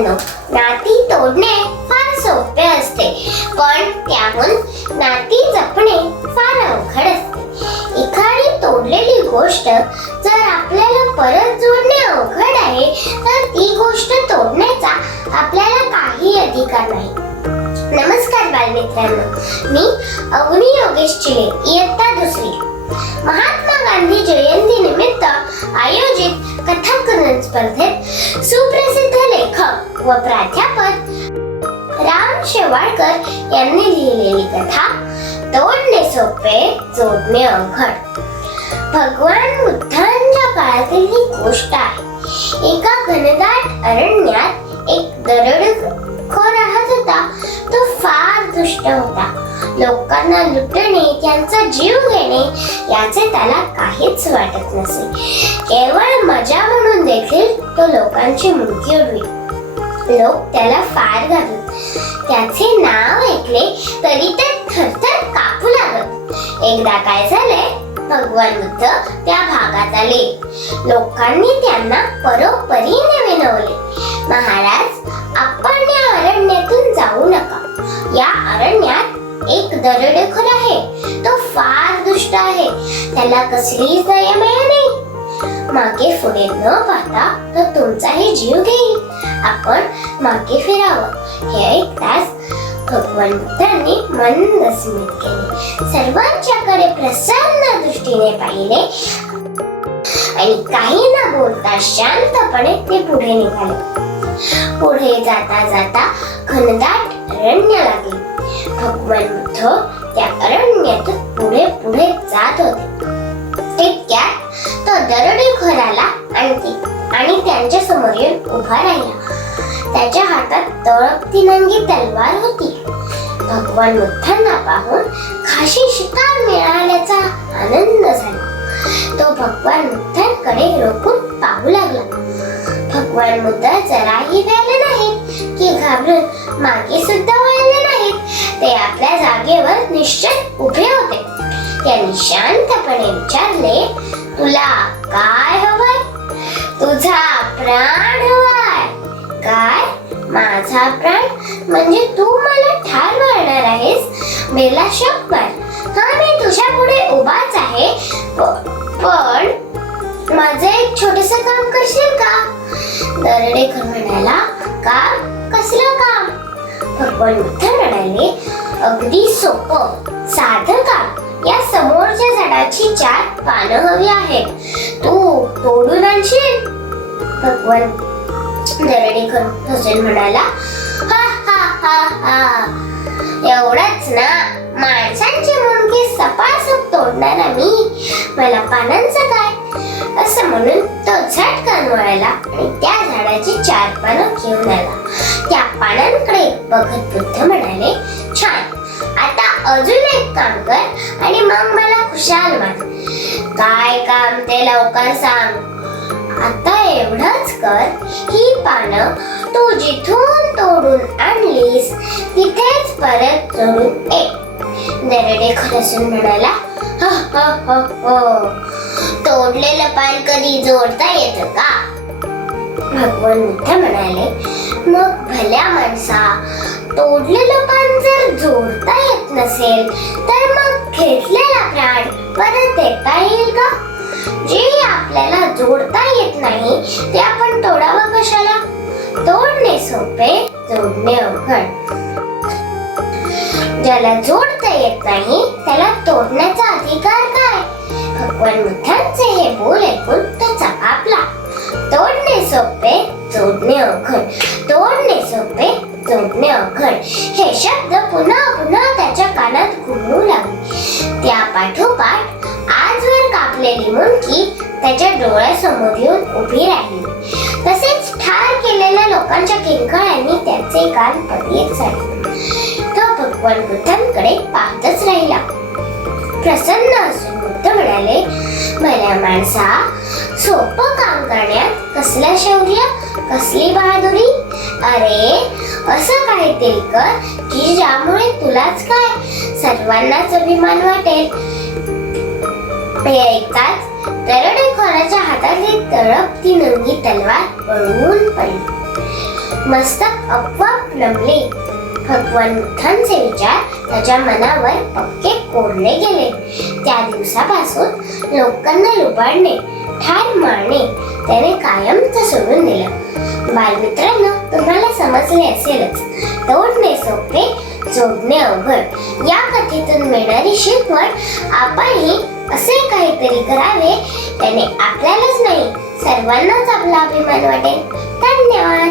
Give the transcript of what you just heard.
नाती तोडणे फार सोपे असते. पण त्याहून नाती जपणे फार अवघड असते. एखादी तोडलेली गोष्ट जर आपल्याला परत जोडणे अवघड आहे तर ती गोष्ट तोडण्याचा आपल्याला काही अधिकार नाही. नमस्कार बालमित्रांनो. मी अवनी योगेश चिले इयत्ता दुसरी. महात्मा गांधी जयंती निमित्त आयोजित कथाकथन स्पर्धेत सुप्रसिद्ध लेखक व प्राध्यापक राम शेवाळकर यांनी लिहिलेली कथा तोडणे सोपे जोडणे अवघड. भगवान बुद्धांच्या काळातील ही गोष्ट आहे. एका घनदाट अरण्यात एक दरोडेखोर राहत होता. तो फार दुष्ट होता. लोकांना लुटणे त्यांचा जीव घेणे याचे त्याला काहीच वाटत नसे. केवळ मजा म्हणून देखील तो लोकांची मुलगी उडवी. लोक त्याला फार घालत त्याचे नाव ऐकले तरी ते थरथर कापू लागत. एकदा काय झाले भगवान बुद्ध त्या भागात आले. लोकांनी त्यांना परोपरीने विनवले महाराज आपण या अरण्यातून जाऊ नका. या अरण्यात एक दरोडेखोर आहे. तो फार दुष्ट आहे. त्याला कसलीच दया नाही. मागे पुढे न पाहता तो तुमचाही जीव घेईल. आपण मागे फिरावं. हे ऐकताच भगवंतांनी मन स्मित केले. सर्वांच्याकडे प्रसन्न दृष्टीने पाहिले. आणि काही न बोलता शांतपणे ते पुढे निघाले. पुढे जाता जाता घनदाट अरण्य लागले. भगवान बुद्ध त्या अरण्यातून पुढे पुढे जात होते. इतक्यात तो दरोडेखोराला आणि आणि त्यांच्यासमोर येऊन उभा राहिला. त्याच्या हातात तळपती नंगी तलवार होती. भगवान बुद्धांना पाहून खाशी शिकार मिळाल्याचा आनंद झाला. तो भगवान बुद्धांकडे रोखून पाहू लागला. भगवान बुद्ध जराही व्याले नाहीत की घाबरून मागे सुद्धा वळले नाहीत. ते आपल्या जागेवर निश्चित उभे होते. त्यांनी शांतपणे विचार आहेस हा मी तुझ्या पुढे उभाच आहे. पण माझं एक छोटस काम करशील का? दरडेकर म्हणाला काम कसलं काम? भगवान बुद्ध म्हणाले अगदी सोपं साधं काम. या समोरच्या झाडाची चार पानं हवी आहेत. तू तोडून आणशील? भगवान दरडेकर भजन म्हणाला हा हा हा हा. एवढाच ना. माणसांची मुंडके सपासप तोडणारा मी. मला पानांचं काय? असं म्हणून तो झटकन वळला आणि त्या झाडाची चार पानं घेऊन आला. त्या पानांकडे बघत बुद्ध म्हणाले छान. आता अजून एक काम कर आणि मग मला खुशाल वाट. काय काम ते लवकर सांग. आता एवढंच कर. ही पानं तू जिथून तोडून आणलीस तिथेच परत चढून ये. दरडे खरसून म्हणाला "ह, तोडलेलं पान कधी जोडता येतं का? भगवान बुद्ध म्हणाले मग भल्या माणसा तोडलेलं पान जर जोडता येत नसेल तर मग घेतलेला प्राण परत देता येईल का? जे आपल्याला जोडता येत नाही ते आपण तोडावं कशाला? तोडणे सोपे जोडणे अवघड. ज्याला जोडता येत नाही त्याला तोडण्याचा अधिकार काय? भगवान बुद्धांचे हे बोल ऐकून तो चकापला. तोडणे सोपे जोडणे अवघड. तोडणे सोपे जोडणे अवघड. हे शब्द पुन्हा पुन्हा त्याच्या कानात घुमू लागले. त्या पाठोपाठ आजवर कापलेली मुंडकी त्याच्या डोळ्यासमोर येऊन उभी राहिली. तसेच ठार केलेल्या लोकांच्या किंकाळ्यांनी त्याचे कान पडीत झाले. भगवान बुद्धांकडे पाहतच राहिला. प्रसन्न असून बुद्ध म्हणाले भल्या माणसा सोपं काम करण्यात कसला शौर्य कसली बहादुरी? अरे असं काहीतरी कर की ज्यामुळे तुलाच काय सर्वांनाच अभिमान वाटेल. हे ऐकताच दरोडेखोराच्या हातातली तळपती नंगी तलवार पळवून पडली. मस्तक अपवाप नमले. भगवान बुद्धांचे विचार त्याच्या मनावर पक्के कोरले गेले. त्या दिवसापासून लोकांना लुबाडणे ठार मारणे त्याने कायमच सोडून दिलं बालमित्रांनो तुम्हाला समजले असेलच तोडणे सोपे जोडणे अवघड. या कथेतून मिळणारी शिकवण आपणही असे काहीतरी करावे त्याने आपल्यालाच नाही सर्वांनाच आपला अभिमान वाटेल. धन्यवाद.